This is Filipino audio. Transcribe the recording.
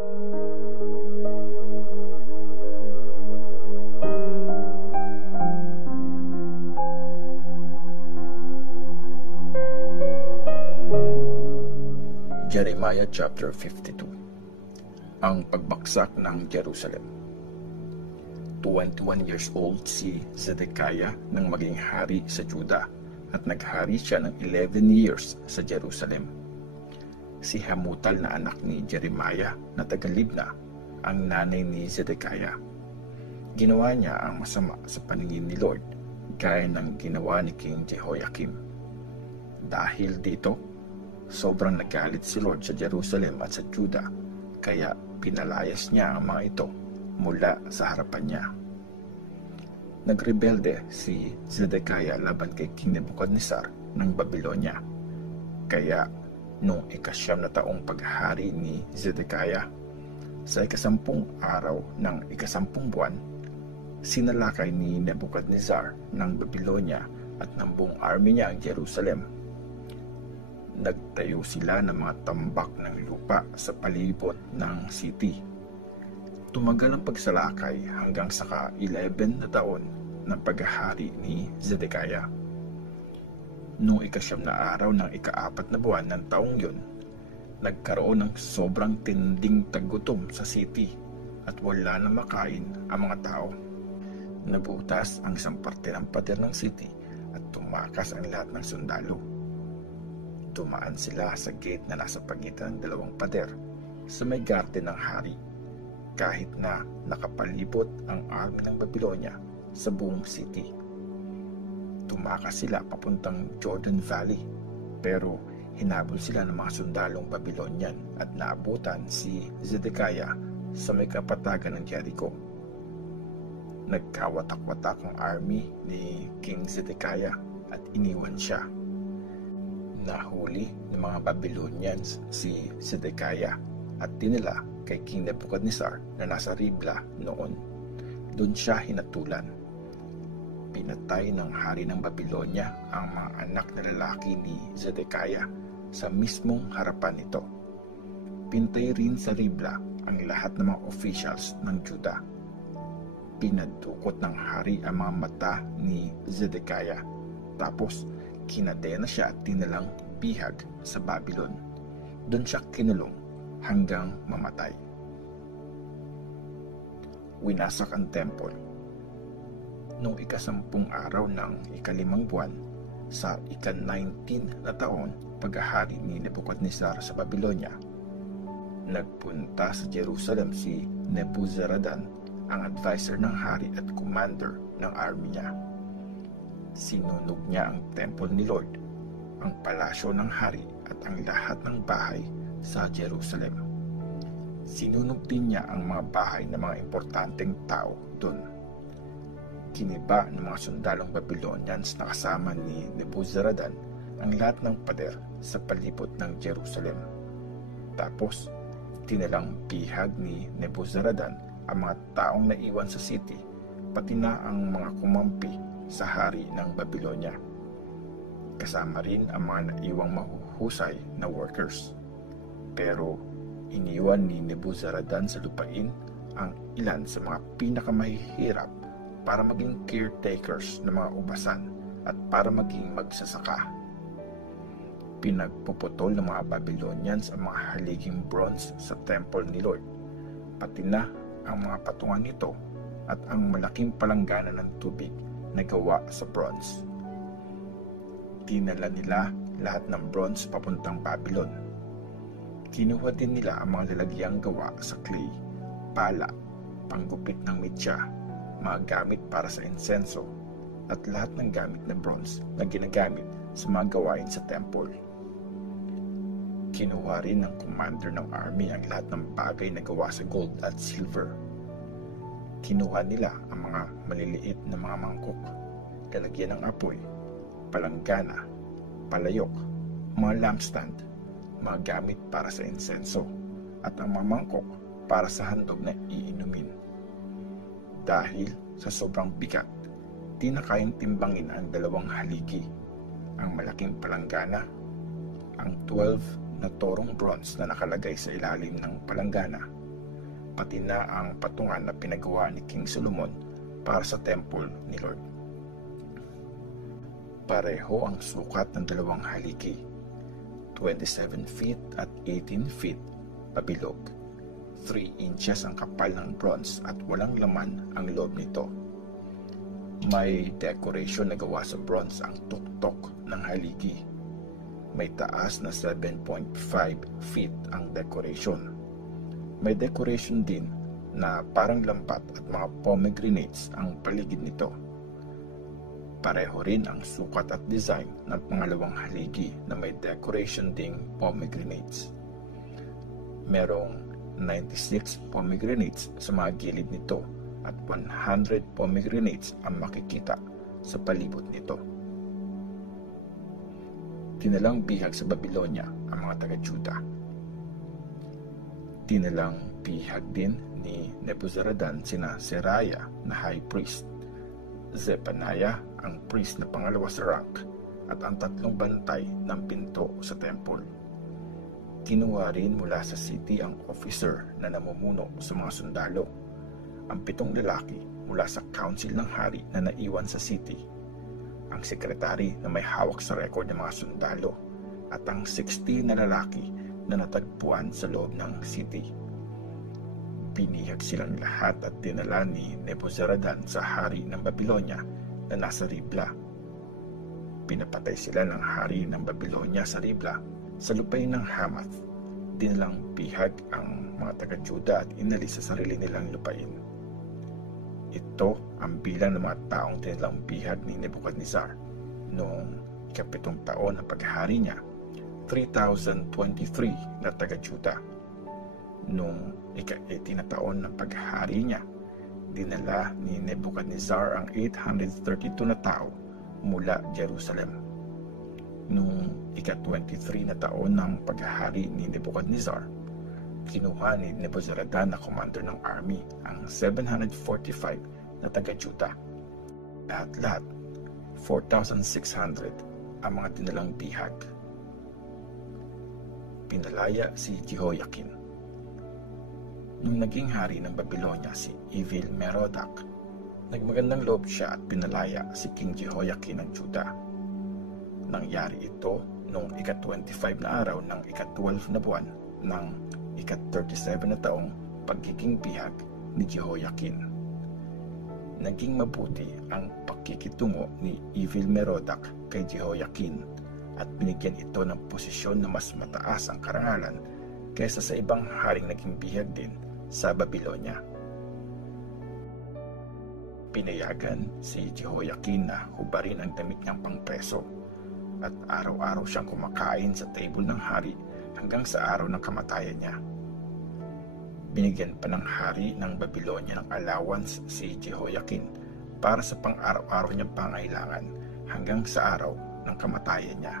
Jeremiah chapter 52. Ang pagbaksak ng Jerusalem. 21 years old si Zedekiah nang maging hari sa Juda at naghari siya ng 11 years sa Jerusalem. Si Hamutal na anak ni Jeremiah na taga-Libna ang nanay ni Zedekiah. Ginawa niya ang masama sa paningin ni Lord gaya ng ginawa ni King Jehoiakim. Dahil dito, sobrang nagalit si Lord sa Jerusalem at sa Juda, kaya pinalayas niya ang mga ito mula sa harapan niya. Nagrebelde si Zedekiah laban kay King Nebuchadnezzar ng Babylonia. Kaya noong 9 na taong paghari ni Zedekiah, sa 10 araw ng 10 buwan, sinalakay ni Nebuchadnezzar ng Babylonia at ng buong army niya ang Jerusalem. Nagtayo sila ng mga tambak ng lupa sa palibot ng city. Tumagal ang pagsalakay hanggang sa 11 na taon ng paghahari ni Zedekiah. Noong 9 na araw ng 4 na buwan ng taong yun, nagkaroon ng sobrang tinding tagutom sa city at wala na makain ang mga tao. Nabutas ang isang parte ng pader ng city at tumakas ang lahat ng sundalo. Tumaan sila sa gate na nasa pagitan ng 2 pader sa may garden ng hari, kahit na nakapalibot ang army ng Babylonia sa buong city. Tumakas sila papuntang Jordan Valley, pero hinabol sila ng mga sundalong Babylonian at naabutan si Zedekiah sa may kapatagan ng Jericho. Nagkawatak-watak ang army ni King Zedekiah at iniwan siya. Nahuli ng mga Babylonians si Zedekiah at dinala kay King Nebuchadnezzar na nasa Ribla noon. Doon siya hinatulan. Pinatay ng hari ng Babylonia ang mga anak na lalaki ni Zedekiah sa mismong harapan nito. Pintay rin sa Ribla ang lahat ng mga officials ng Juda. Pinadukot ng hari ang mga mata ni Zedekiah, tapos kinadena siya at tinalang bihag sa Babylon. Doon siya kinulong hanggang mamatay. Winasak ang temple. Noong 10 araw ng 5 buwan, sa 19 na taon paghahari ni Nebuchadnezzar sa Babylonia, nagpunta sa Jerusalem si Nebuzaradan, ang advisor ng hari at commander ng army niya. Sinunog niya ang temple ni Lord, ang palasyo ng hari at ang lahat ng bahay sa Jerusalem. Sinunog din niya ang mga bahay ng mga importanteng tao doon. Kiniba ng mga sundalong Babylonians na kasama ni Nebuzaradan ang lahat ng pader sa palibot ng Jerusalem. Tapos, tinalang bihag ni Nebuzaradan ang mga taong naiwan sa city, pati na ang mga kumampi sa hari ng Babylonia. Kasama rin ang mga naiwang mahuhusay na workers. Pero iniwan ni Nebuzaradan sa lupain ang ilan sa mga pinakamahihirap para maging caretakers ng mga ubasan at para maging magsasaka. Pinagpuputol ng mga Babylonians ang mga haliging bronze sa temple ni Lord, pati na ang mga patungan nito at ang malaking palanggana ng tubig na gawa sa bronze. Dinala nila lahat ng bronze papuntang Babylon. Kinuha din nila ang mga lalagyang gawa sa clay, pala, panggupit ng mitya, mga gamit para sa insenso, at lahat ng gamit na bronze na ginagamit sa mga gawain sa temple. Kinuha rin ng commander ng army ang lahat ng bagay na gawa sa gold at silver. Kinuha nila ang mga maliliit na mga mangkok, lalagyan ng apoy, palanggana, palayok, mga lampstand, mga gamit para sa insenso, at ang mga mangkok para sa handog na iinumin. Dahil sa sobrang bigat, di na kayang timbangin ang 2 haligi, ang malaking palanggana, ang 12 na torong bronze na nakalagay sa ilalim ng palanggana, pati na ang patungan na pinagawa ni King Solomon para sa temple ni Lord. Pareho ang sukat ng dalawang haligi, 27 feet at 18 feet pabilog. 3 inches ang kapal ng bronze at walang laman ang loob nito. May decoration na gawa sa bronze ang tuktok ng haligi. May taas na 7.5 feet ang decoration. May decoration din na parang lambat at mga pomegranates ang paligid nito. Pareho rin ang sukat at design ng pangalawang haligi na may decoration ding pomegranates. Merong 96 pomegranates sa mga gilid nito at 100 pomegranates ang makikita sa palibot nito. Dinalang bihag sa Babylonia ang mga taga-Juda. Dinalang bihag din ni Nebuzaradan sina Seraya na high priest, Zephaniah ang priest na pangalawa sa rank, at ang 3 bantay ng pinto sa temple. Kinuha rin mula sa city ang officer na namumuno sa mga sundalo, ang 7 lalaki mula sa council ng hari na naiwan sa city, ang sekretary na may hawak sa record ng mga sundalo, at ang 60 na lalaki na natagpuan sa loob ng city. Pinihag silang lahat at dinala ni Nebuzaradan sa hari ng Babylonia na nasa Ribla. Pinapatay sila ng hari ng Babylonia sa Ribla sa lupain ng Hamath. Dinalang bihag ang mga taga-Juda at inalis sa sarili nilang lupain. Ito ang bilang ng mga taong dinalang bihag ni Nebuchadnezzar noong ika-7 taon ng paghahari niya, 3,023 na taga-Juda. Noong ika-18 na taon ng paghahari niya, dinala ni Nebuchadnezzar ang 832 na tao mula Jerusalem. Noong ika-23 na taon ng paghahari ni Nebuchadnezzar, kinuha ni Nebuzaradan na commander ng army ang 745 na taga-Juda. Lahat-lahat, 4,600 ang mga dinalang bihag. Pinalaya si Jehoiakim. Nung naging hari ng Babylonia si Evil-Merodach, nagmagandang loob siya at pinalaya si King Jehoiakim ng Juda. Nangyari ito noong ika-25 na araw ng ika-12 na buwan ng ika-37 na taong pagiging bihag ni Jehoiakim. Naging mabuti ang pakikitungo ni Evil-Merodach kay Jehoiakim at binigyan ito ng posisyon na mas mataas ang karangalan kaysa sa ibang haring naging bihag din sa Babylonia. Pinayagan si Jehoiakim na hubarin ang damit niyang pangpreso at araw-araw siyang kumakain sa table ng hari hanggang sa araw ng kamatayan niya. Binigyan pa ng hari ng Babylonia ng allowance si Jehoiakim para sa pang-araw-araw niyang pangailangan hanggang sa araw ng kamatayan niya.